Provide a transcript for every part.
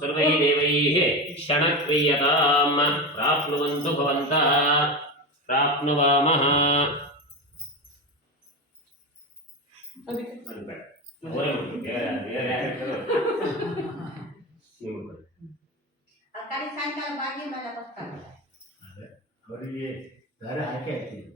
ಸರ್ವೈ ದೇವೈಃ ಕ್ಷಣಕ್ರಿಯತಾಂ ಪ್ರಾಪ್ನುವಂತು ಭವಂತಃ ಪ್ರಾಪ್ನುವಾಮಃ ಅವರಿಗೆ ದಾರ ಹಾಕಿ ಹಾಕ್ತೀವಿ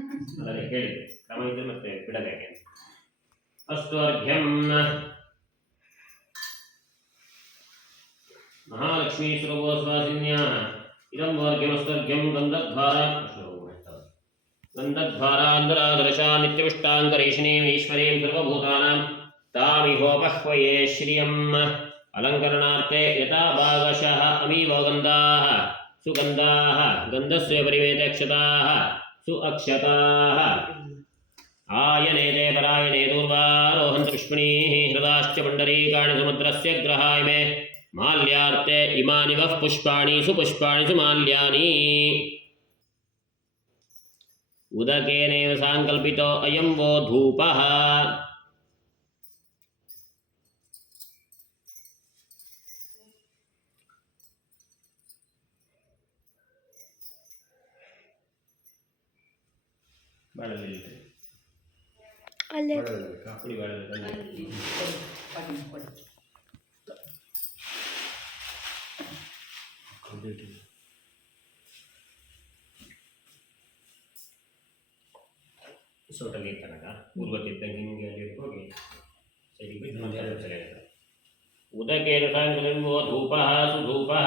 ಅದನ್ನೇ ಹೇಳಿದೆ ಕ್ರಮ ಇದ್ರೆ ಮತ್ತೆ ಬಿಡಬೇಕೆ ಅಸ್ತು ಅರ್ಘ್ಯಂ ಮಹಾಲಕ್ಷ್ಮೀ ಸ್ವರೂಪಸ್ವಾಸಿನ್ಯಾಹ ಇದಂ ವಾರ್ಘ್ಯಮಸ್ತರ್ಘ್ಯಂ ಗಂಧದ್ವಾರ ಗಂಧದ್ವಾರಾಂಧರಾದರ್ಶಾ ನಿತ್ಯವಿಷ್ಟಾಂಗರೇಷಿಣೀಂ ಈಶ್ವರೀಂ ಸರ್ವಭೂತಾನಾಂ ತಾಮಿಹೋಪಹ್ವಯೇ ಶ್ರಿಯಂ ಅಲಂಕರಣಾರ್ಥೆ ಯಥಾ ಭಾಗಶಃ ಅಮೀವ ಗಂಧಾಃ ಸುಗಂಧಾಃ ಗಂಧಸ್ಯ सुअक्षताः। आयने ते परायणे दूर्वारोहन्तपुष्मिणीः हृदाश्च पुण्डरीकाणि समुद्रस्य ग्रहाय मे। माल्यार्ते इमानि वः पुष्पाणि सुपुष्पाणि सुमाल्यानि। उदकेनेव साङ्कल्पितो अयं वो धूपः। ಬಾಳಲಿಲ್ಲ ಅಲ್ಲೇ ಕುಡಿ ಬಾಳಲಿಲ್ಲ ಅಲ್ಲಿ ಕೊಡಿ ಕೊಡಿ ಸೋಟಲ್ಲಿ ತನಕ ಪೂರ್ವತಿದ್ದಂಗೆ ಹಿಂಗೆ ಅಲ್ಲಿ ಹೋಗಿ ಸರಿ ಬಿಟ್ಟು ಮತ್ತೆ ಅದು ಚೆನ್ನಾಗಿರ್ತದೆ ಉದಕೇನ ಸಾಯಂಕಾಲೋ ಧೂಪಃ ಸುಧೂಪಃ